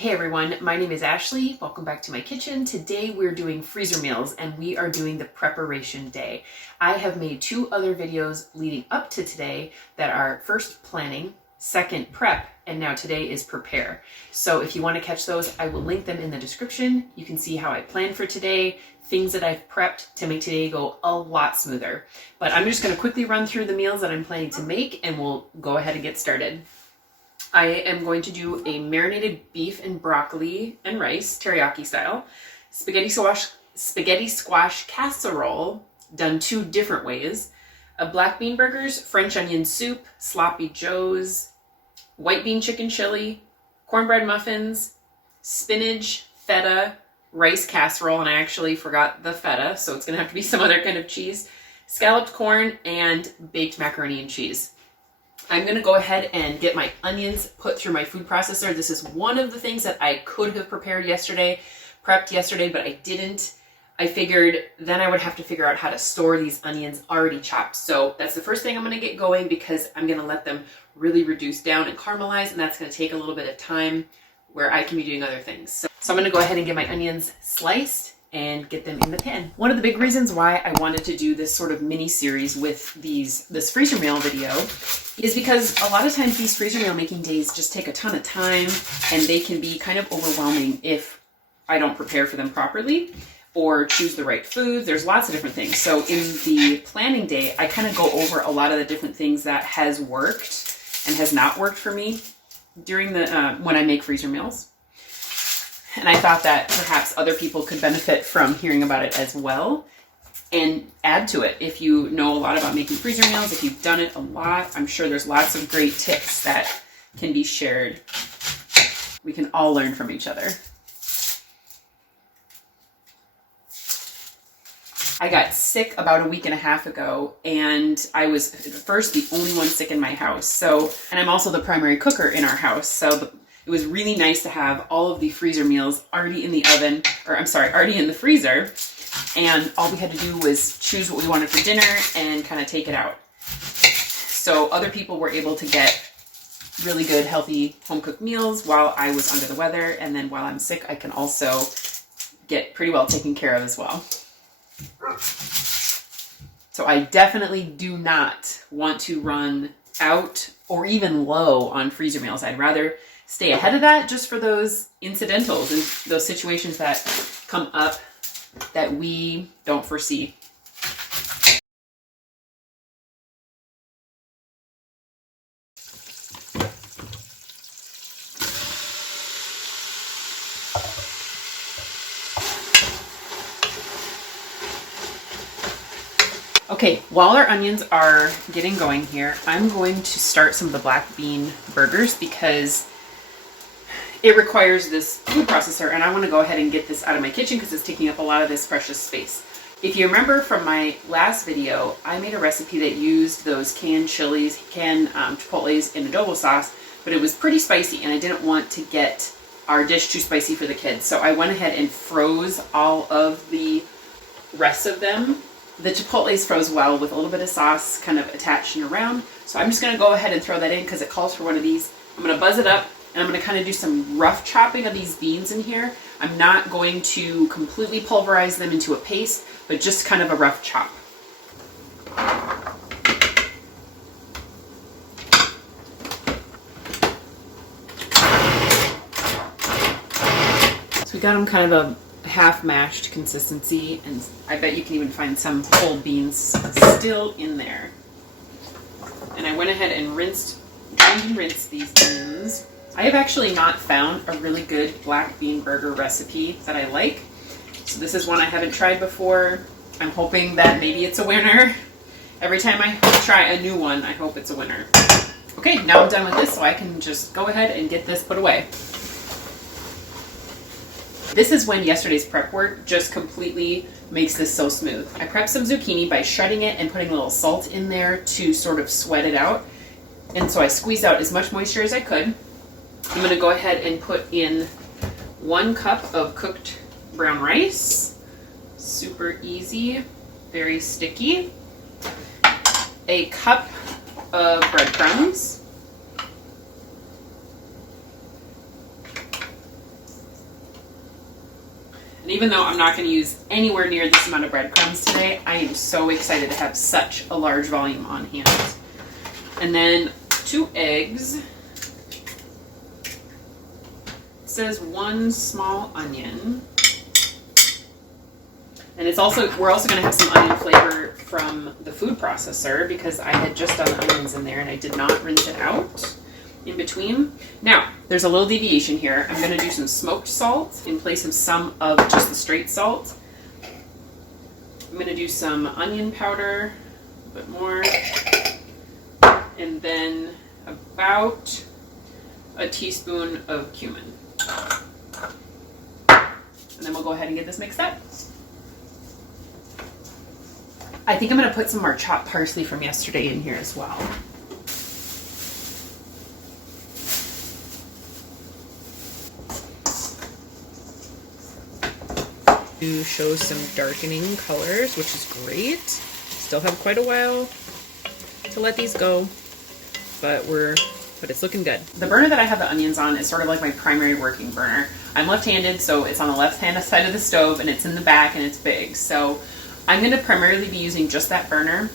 Hey everyone, my name is Ashley. Welcome back to my kitchen. Today we're doing freezer meals and we are doing the preparation day. I have made 2 other videos leading up to today that are first planning, second prep, and now today is prepare. So if you want to catch those, I will link them in the description. You can see how I plan for today, things that I've prepped to make today go a lot smoother. But I'm just going to quickly run through the meals that I'm planning to make and we'll go ahead and get started. I am going to do a marinated beef and broccoli and rice, teriyaki style, spaghetti squash casserole, done 2 different ways, a black bean burgers, French onion soup, sloppy joes, white bean chicken chili, cornbread muffins, spinach, feta, rice casserole, and I actually forgot the feta, so it's going to have to be some other kind of cheese, scalloped corn, and baked macaroni and cheese. I'm going to go ahead and get my onions put through my food processor. This is one of the things that I could have prepared yesterday, prepped yesterday, but I didn't. I figured then I would have to figure out how to store these onions already chopped. So that's the first thing I'm going to get going because I'm going to let them really reduce down and caramelize, and that's going to take a little bit of time where I can be doing other things. So I'm going to go ahead and get my onions sliced and get them in the pan. One of the big reasons why I wanted to do this sort of mini series with this freezer meal video is because a lot of times these freezer meal making days just take a ton of time and they can be kind of overwhelming if I don't prepare for them properly or choose the right foods. There's lots of different things. So in the planning day, I kind of go over a lot of the different things that has worked and has not worked for me during the when I make freezer meals. And I thought that perhaps other people could benefit from hearing about it as well and add to it. If you know a lot about making freezer meals, if you've done it a lot, I'm sure there's lots of great tips that can be shared. We can all learn from each other. I got sick about a week and a half ago, and I was at first the only one sick in my house. And I'm also the primary cooker in our house. So it was really nice to have all of the freezer meals already in the oven, already in the freezer. And all we had to do was choose what we wanted for dinner and kind of take it out. So other people were able to get really good, healthy, home-cooked meals while I was under the weather. And then while I'm sick, I can also get pretty well taken care of as well. So I definitely do not want to run out or even low on freezer meals. I'd rather stay ahead of that just for those incidentals and those situations that come up that we don't foresee. Okay, while our onions are getting going here, I'm going to start some of the black bean burgers because it requires this food processor, and I want to go ahead and get this out of my kitchen because it's taking up a lot of this precious space. If you remember from my last video, I made a recipe that used those canned chilies, canned chipotles in adobo sauce, but it was pretty spicy and I didn't want to get our dish too spicy for the kids. So I went ahead and froze all of the rest of them. The chipotles froze well with a little bit of sauce kind of attached and around. So I'm just going to go ahead and throw that in because it calls for one of these. I'm going to buzz it up. And I'm going to kind of do some rough chopping of these beans in here. I'm not going to completely pulverize them into a paste, but just kind of a rough chop. So we got them kind of a half mashed consistency, and I bet you can even find some whole beans still in there. And I went ahead and drained and rinsed these beans. I have actually not found a really good black bean burger recipe that I like. So this is one I haven't tried before. I'm hoping that maybe it's a winner. Every time I try a new one, I hope it's a winner. Okay, now I'm done with this, so I can just go ahead and get this put away. This is when yesterday's prep work just completely makes this so smooth. I prepped some zucchini by shredding it and putting a little salt in there to sort of sweat it out. And so I squeezed out as much moisture as I could. I'm going to go ahead and put in 1 cup of cooked brown rice. Super easy, very sticky. A cup of bread. breadcrumbs, And even though I'm not going to use anywhere near this amount of breadcrumbs today, I am so excited to have such a large volume on hand. And then 2 eggs. It says 1 small onion. And it's also, we're also going to have some onion flavor from the food processor because I had just done the onions in there and I did not rinse it out in between. Now, there's a little deviation here. I'm going to do some smoked salt in place of some of just the straight salt. I'm going to do some onion powder, a bit more, and then about a teaspoon of cumin. And then we'll go ahead and get this mixed up. I think I'm going to put some more chopped parsley from yesterday in here as well. To show some darkening colors, which is great. Still have quite a while to let these go, but it's looking good. The burner that I have the onions on is sort of like my primary working burner. I'm left-handed, so it's on the left-hand side of the stove and it's in the back and it's big. So I'm going to primarily be using just that burner.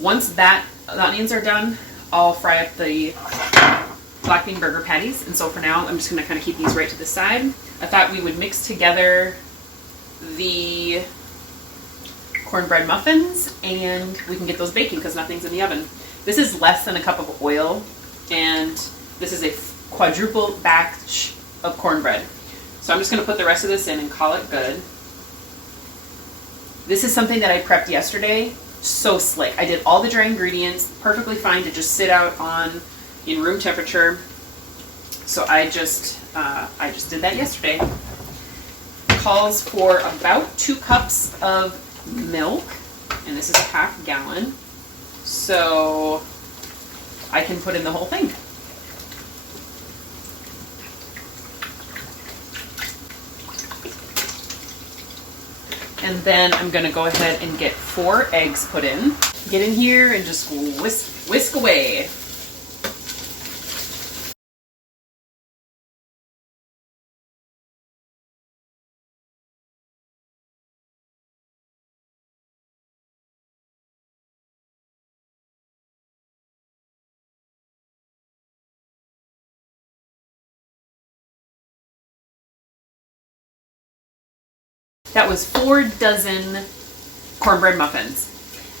Once the onions are done, I'll fry up the black bean burger patties. And so for now, I'm just going to kind of keep these right to the side. I thought we would mix together the cornbread muffins and we can get those baking because nothing's in the oven. This is less than a cup of oil and this is a quadruple batch of cornbread. So I'm just going to put the rest of this in and call it good. This is something that I prepped yesterday. So slick. I did all the dry ingredients, perfectly fine to just sit out in room temperature. So I just did that yesterday. Calls for about 2 cups of milk, and this is a half gallon. So I can put in the whole thing. And then I'm going to go ahead and get 4 eggs put in. Get in here and just whisk away. That was 4 dozen cornbread muffins.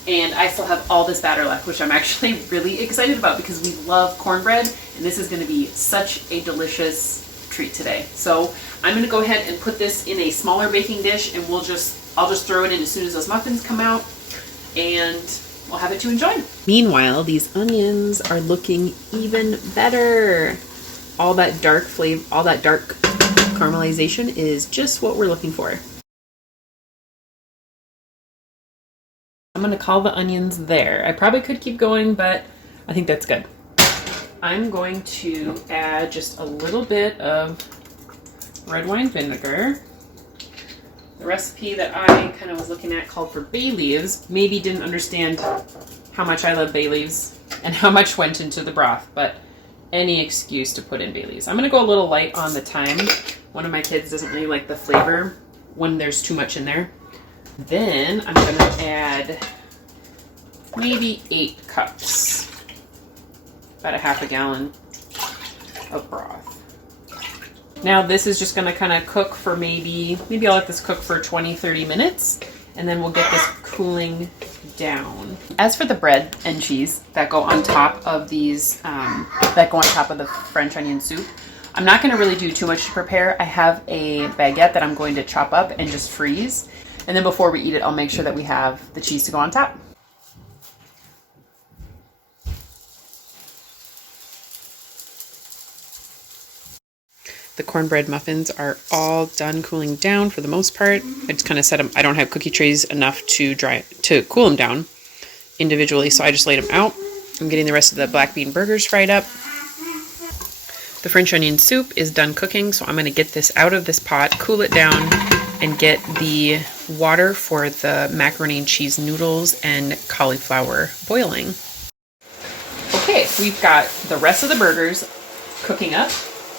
And I still have all this batter left, which I'm actually really excited about because we love cornbread and this is going to be such a delicious treat today. So I'm going to go ahead and put this in a smaller baking dish and I'll just throw it in as soon as those muffins come out and we'll have it to enjoy. Meanwhile, these onions are looking even better. All that dark flavor, all that dark caramelization is just what we're looking for. I'm going to call the onions there. I probably could keep going, but I think that's good. I'm going to add just a little bit of red wine vinegar. The recipe that I kind of was looking at called for bay leaves. Maybe didn't understand how much I love bay leaves and how much went into the broth, but any excuse to put in bay leaves. I'm going to go a little light on the thyme. One of my kids doesn't really like the flavor when there's too much in there. Then I'm going to add maybe 8 cups, about a half a gallon of broth. Now this is just going to kind of cook for maybe I'll let this cook for 20-30 minutes and then we'll get this cooling down. As for the bread and cheese that go on top of these, that go on top of the French onion soup, I'm not going to really do too much to prepare. I have a baguette that I'm going to chop up and just freeze. And then before we eat it, I'll make sure that we have the cheese to go on top. The cornbread muffins are all done cooling down for the most part. I just kind of set them. I don't have cookie trays enough to cool them down individually, so I just laid them out. I'm getting the rest of the black bean burgers fried up. The French onion soup is done cooking, so I'm going to get this out of this pot, cool it down, and get the water for the macaroni and cheese noodles and cauliflower boiling. Okay, we've got the rest of the burgers cooking up.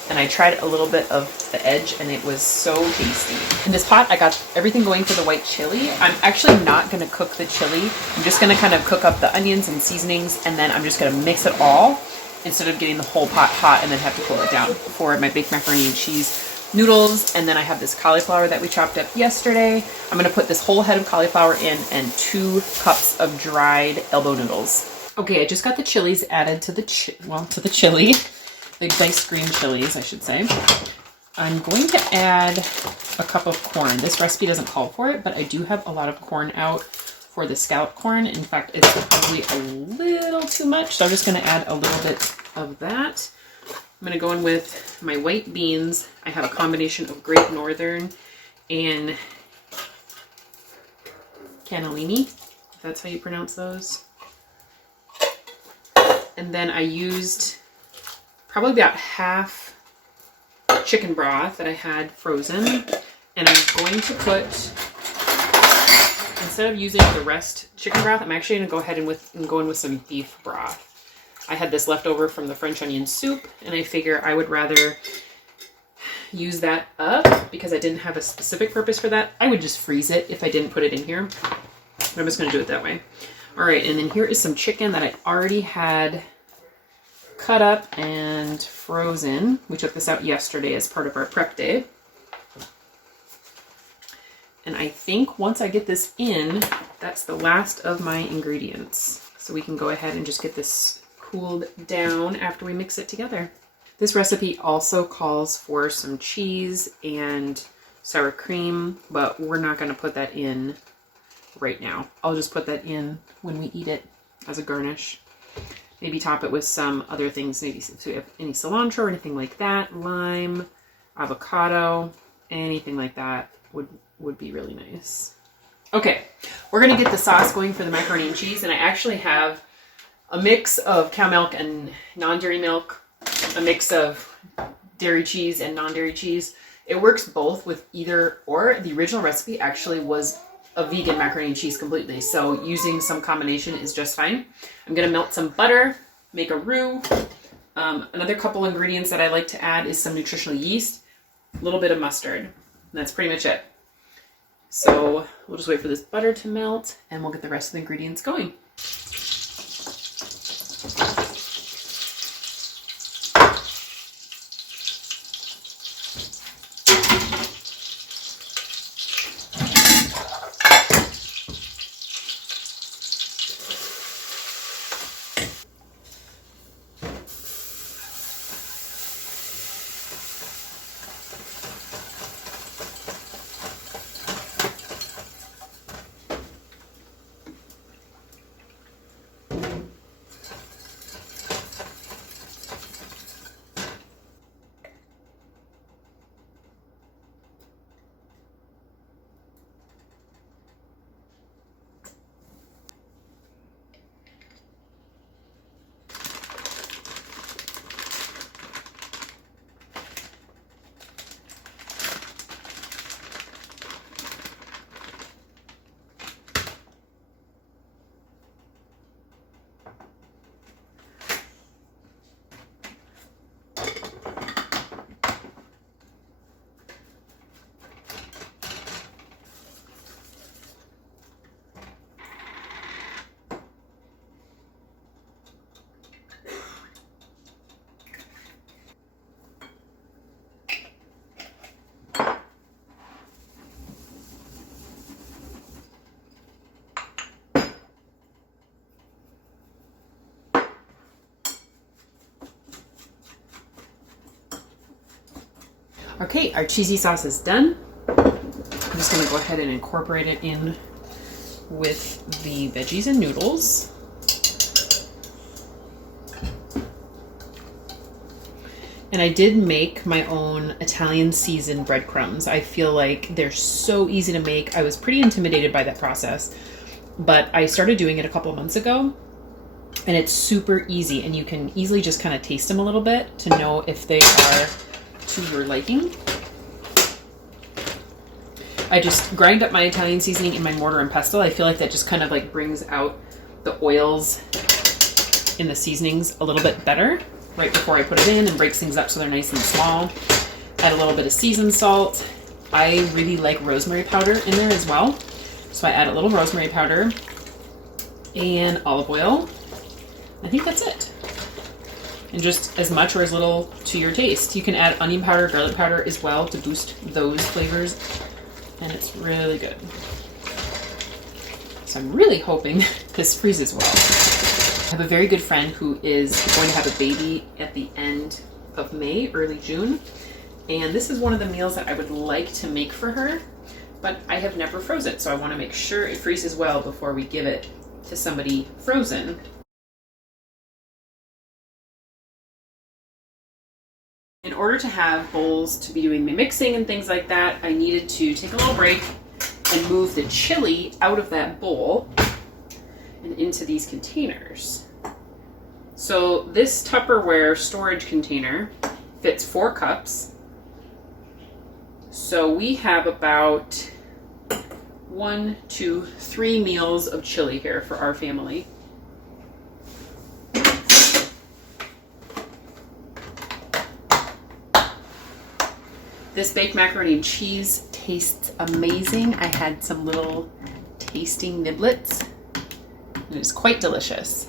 and I tried a little bit of the edge and it was so tasty. In this pot, I got everything going for the white chili. I'm actually not gonna cook the chili. I'm just gonna kind of cook up the onions and seasonings, and then I'm just gonna mix it all instead of getting the whole pot hot and then have to cool it down for my baked macaroni and cheese noodles. And then I have this cauliflower that we chopped up yesterday. I'm gonna put this whole head of cauliflower in and 2 cups of dried elbow noodles. Okay, I just got the chilies added to the chili, the diced green chilies, I should say. I'm going to add a cup of corn. This recipe doesn't call for it, but I do have a lot of corn out for the scalloped corn. In fact, it's probably a little too much, so I'm just gonna add a little bit of that. I'm gonna go in with my white beans. I have a combination of Great Northern and cannellini, if that's how you pronounce those. And then I used probably about half chicken broth that I had frozen. And I'm going to put, instead of using the rest chicken broth, I'm actually going to go ahead and go in with some beef broth. I had this left over from the French onion soup, and I figure I would rather use that up because I didn't have a specific purpose for that. I would just freeze it if I didn't put it in here, but I'm just going to do it that way. All right, and then here is some chicken that I already had cut up and frozen. We took this out yesterday as part of our prep day. And I think once I get this in, that's the last of my ingredients. So we can go ahead and just get this cooled down after we mix it together. This recipe also calls for some cheese and sour cream, but we're not going to put that in right now. I'll just put that in when we eat it as a garnish. Maybe top it with some other things, maybe if we have any cilantro or anything like that, lime, avocado, anything like that would be really nice. Okay, we're gonna get the sauce going for the macaroni and cheese, and I actually have a mix of cow milk and non-dairy milk, a mix of dairy cheese and non-dairy cheese. It works both with either or. The original recipe actually was a vegan macaroni and cheese completely, so using some combination is just fine. I'm gonna melt some butter, make a roux. Another couple ingredients that I like to add is some nutritional yeast, a little bit of mustard, and that's pretty much it. So we'll just wait for this butter to melt and we'll get the rest of the ingredients going. Okay, our cheesy sauce is done. I'm just gonna go ahead and incorporate it in with the veggies and noodles. And I did make my own Italian seasoned breadcrumbs. I feel like they're so easy to make. I was pretty intimidated by that process, but I started doing it a couple months ago, and it's super easy, and you can easily just kind of taste them a little bit to know if they are to your liking. I just grind up my Italian seasoning in my mortar and pestle. I feel like that just kind of like brings out the oils in the seasonings a little bit better. right before I put it in and breaks things up so they're nice and small. Add a little bit of seasoned salt. I really like rosemary powder in there as well. So I add a little rosemary powder and olive oil. I think that's it. And just as much or as little to your taste. You can add onion powder, garlic powder as well to boost those flavors. And it's really good. So I'm really hoping this freezes well. I have a very good friend who is going to have a baby at the end of May, early June. And this is one of the meals that I would like to make for her, but I have never frozen it. So I want to make sure it freezes well before we give it to somebody frozen. In order to have bowls to be doing my mixing and things like that, I needed to take a little break and move the chili out of that bowl and into these containers. So this Tupperware storage container fits 4 cups. So we have about 1, 2, 3 meals of chili here for our family. This baked macaroni and cheese tastes amazing. I had some little tasting niblets. It is quite delicious.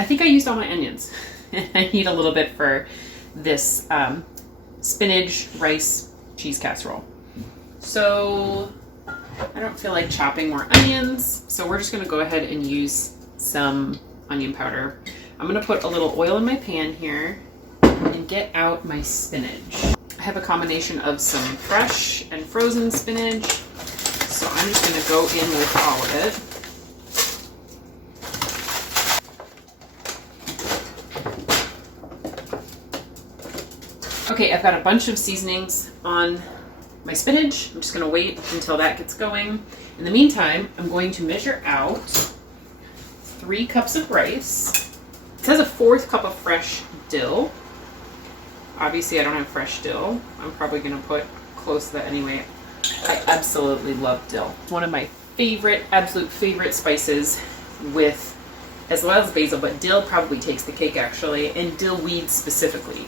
I think I used all my onions. I need a little bit for this spinach rice cheese casserole. So I don't feel like chopping more onions, so we're just gonna go ahead and use some onion powder. I'm gonna put a little oil in my pan here and get out my spinach. I have a combination of some fresh and frozen spinach, so I'm just gonna go in with all of it. Okay, I've got a bunch of seasonings on my spinach. I'm just gonna wait until that gets going. In the meantime, I'm going to measure out 3 cups of rice. It says a 4th cup of fresh dill. Obviously I don't have fresh dill. I'm probably gonna put close to that anyway. I absolutely love dill. It's one of my favorite, absolute favorite spices, with, as well as basil, but dill probably takes the cake actually, and dill weed specifically.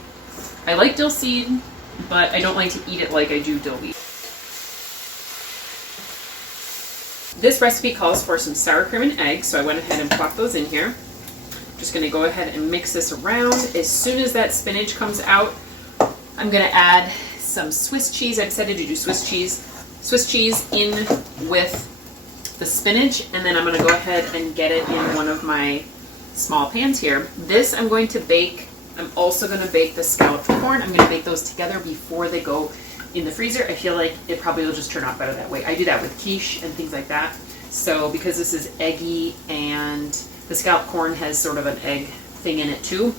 I like dill seed, but I don't like to eat it like I do dill weed. This recipe calls for some sour cream and eggs, so I went ahead and plopped those in here. I'm just gonna go ahead and mix this around. As soon as that spinach comes out, I'm gonna add some Swiss cheese. I decided to do Swiss cheese in with the spinach, and then I'm gonna go ahead and get it in one of my small pans here. This I'm going to bake. I'm also going to bake the scalloped corn. I'm going to bake those together before they go in the freezer. I feel like it probably will just turn out better that way. I do that with quiche and things like that. So because this is eggy and the scalloped corn has sort of an egg thing in it too,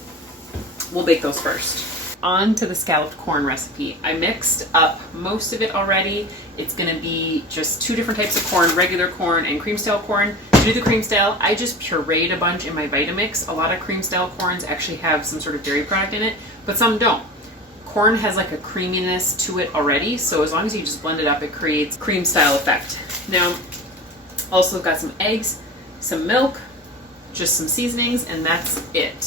we'll bake those first. On to the scalloped corn recipe. I mixed up most of it already. It's going to be just 2 different types of corn, regular corn and cream style corn. To do the cream style, I just pureed a bunch in my Vitamix. A lot of cream style corns actually have some sort of dairy product in it, but some don't. Corn has like a creaminess to it already, so as long as you just blend it up, it creates cream style effect. Now, also got some eggs, some milk, just some seasonings, and that's it.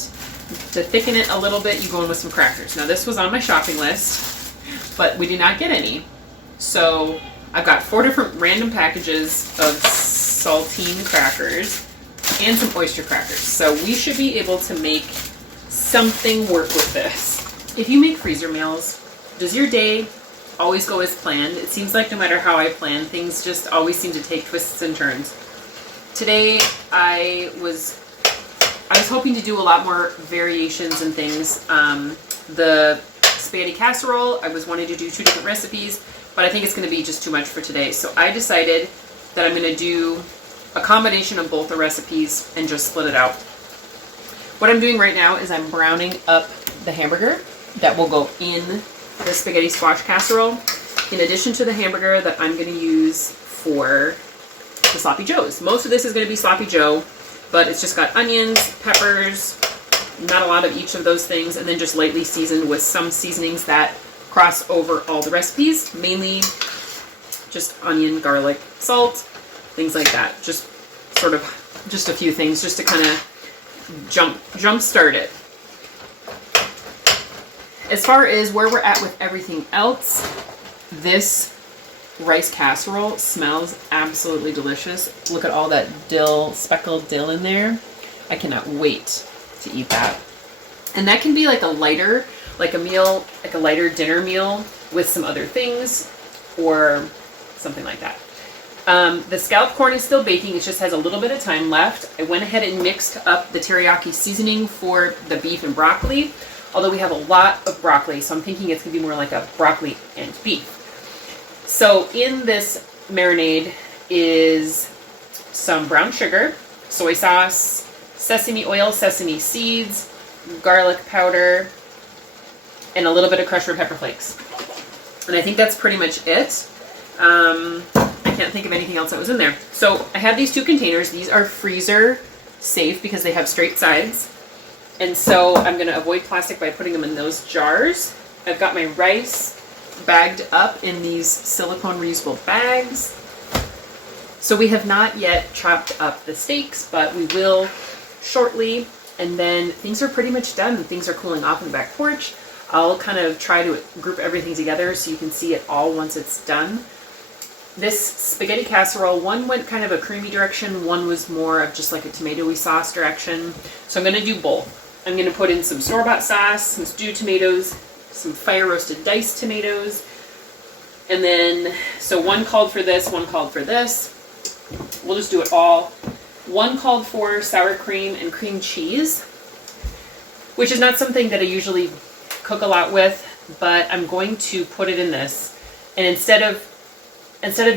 To thicken it a little bit, you go in with some crackers. Now this was on my shopping list, but we did not get any. So I've got 4 different random packages of saltine crackers and some oyster crackers. So we should be able to make something work with this. If you make freezer meals, does your day always go as planned? It seems like no matter how I plan, things just always seem to take twists and turns. Today I was hoping to do a lot more variations and things. The spaghetti casserole, I was wanting to do 2 different recipes, but I think it's going to be just too much for today. So I decided that I'm going to do a combination of both the recipes and just split it out. What I'm doing right now is I'm browning up the hamburger that will go in the spaghetti squash casserole, in addition to the hamburger that I'm going to use for the sloppy joes. Most of this is going to be sloppy joe, but it's just got onions, peppers, not a lot of each of those things, and then just lightly seasoned with some seasonings that cross over all the recipes, mainly just onion, garlic, salt, things like that. Just sort of, just a few things just to kind of jump start it. As far as where we're at with everything else, this rice casserole smells absolutely delicious. Look at all that dill, speckled dill in there. I cannot wait to eat that. And that can be like a lighter, like a meal, like a lighter dinner meal with some other things or something like that. The scalloped corn is still baking. It just has a little bit of time left. I went ahead and mixed up the teriyaki seasoning for the beef and broccoli, although we have a lot of broccoli, so I'm thinking it's gonna be more like a broccoli and beef. So in this marinade is some brown sugar, soy sauce, sesame oil, sesame seeds, garlic powder, and a little bit of crushed red pepper flakes. And I think that's pretty much it. I can't think of anything else that was in there. So I have these two containers. These are freezer safe because they have straight sides. And so I'm gonna avoid plastic by putting them in those jars. I've got my rice bagged up in these silicone reusable bags. So we have not yet chopped up the steaks, but we will shortly. And then things are pretty much done. Things are cooling off in the back porch. I'll kind of try to group everything together so you can see it all once it's done. This spaghetti casserole, one went kind of a creamy direction, one was more of just like a tomatoey sauce direction. So I'm gonna do both. I'm gonna put in some store-bought sauce, some stewed tomatoes, some fire roasted diced tomatoes. And then, so one called for this, one called for this. We'll just do it all. One called for sour cream and cream cheese, which is not something that I usually cook a lot with, but I'm going to put it in this. And instead of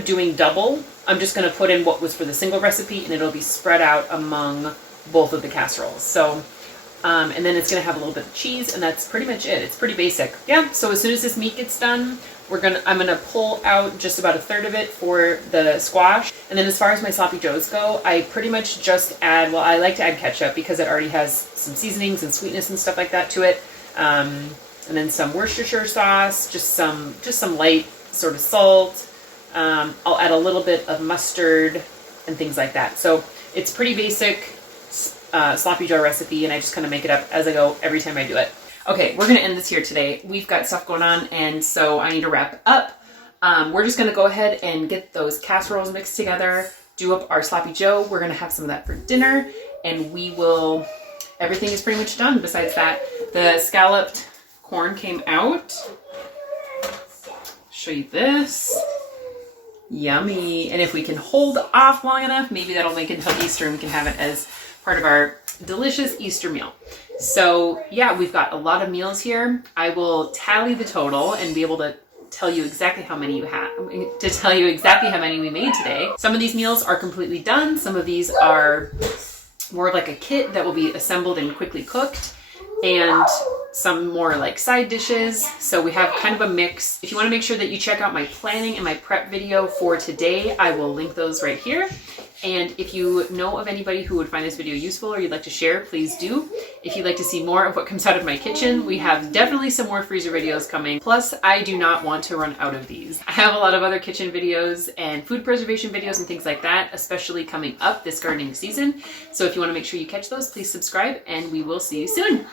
doing double, I'm just gonna put in what was for the single recipe and it'll be spread out among both of the casseroles. So, and then it's gonna have a little bit of cheese and that's pretty much it. It's pretty basic. Yeah, so as soon as this meat gets done, I'm gonna pull out just about a third of it for the squash. And then as far as my sloppy joes go, I pretty much just add, well, I like to add ketchup because it already has some seasonings and sweetness and stuff like that to it. And then some Worcestershire sauce, just some light sort of salt. I'll add a little bit of mustard and things like that. So it's pretty basic sloppy joe recipe, and I just kind of make it up as I go every time I do it. Okay, we're gonna end this here today. We've got stuff going on, and so I need to wrap up. We're just gonna go ahead and get those casseroles mixed together, do up our sloppy joe. We're gonna have some of that for dinner, and everything is pretty much done. Besides that, the scalloped corn came out. Show you this. Yummy. And if we can hold off long enough, maybe that'll make it until Easter and we can have it as part of our delicious Easter meal. So yeah, we've got a lot of meals here. I will tally the total and be able to tell you exactly how many we made today. Some of these meals are completely done. Some of these are more of like a kit that will be assembled and quickly cooked, and some more like side dishes. So we have kind of a mix. If you want to make sure that you check out my planning and my prep video for today, I will link those right here. And if you know of anybody who would find this video useful or you'd like to share, please do. If you'd like to see more of what comes out of my kitchen, we have definitely some more freezer videos coming. Plus, I do not want to run out of these. I have a lot of other kitchen videos and food preservation videos and things like that, especially coming up this gardening season. So if you want to make sure you catch those, please subscribe and we will see you soon.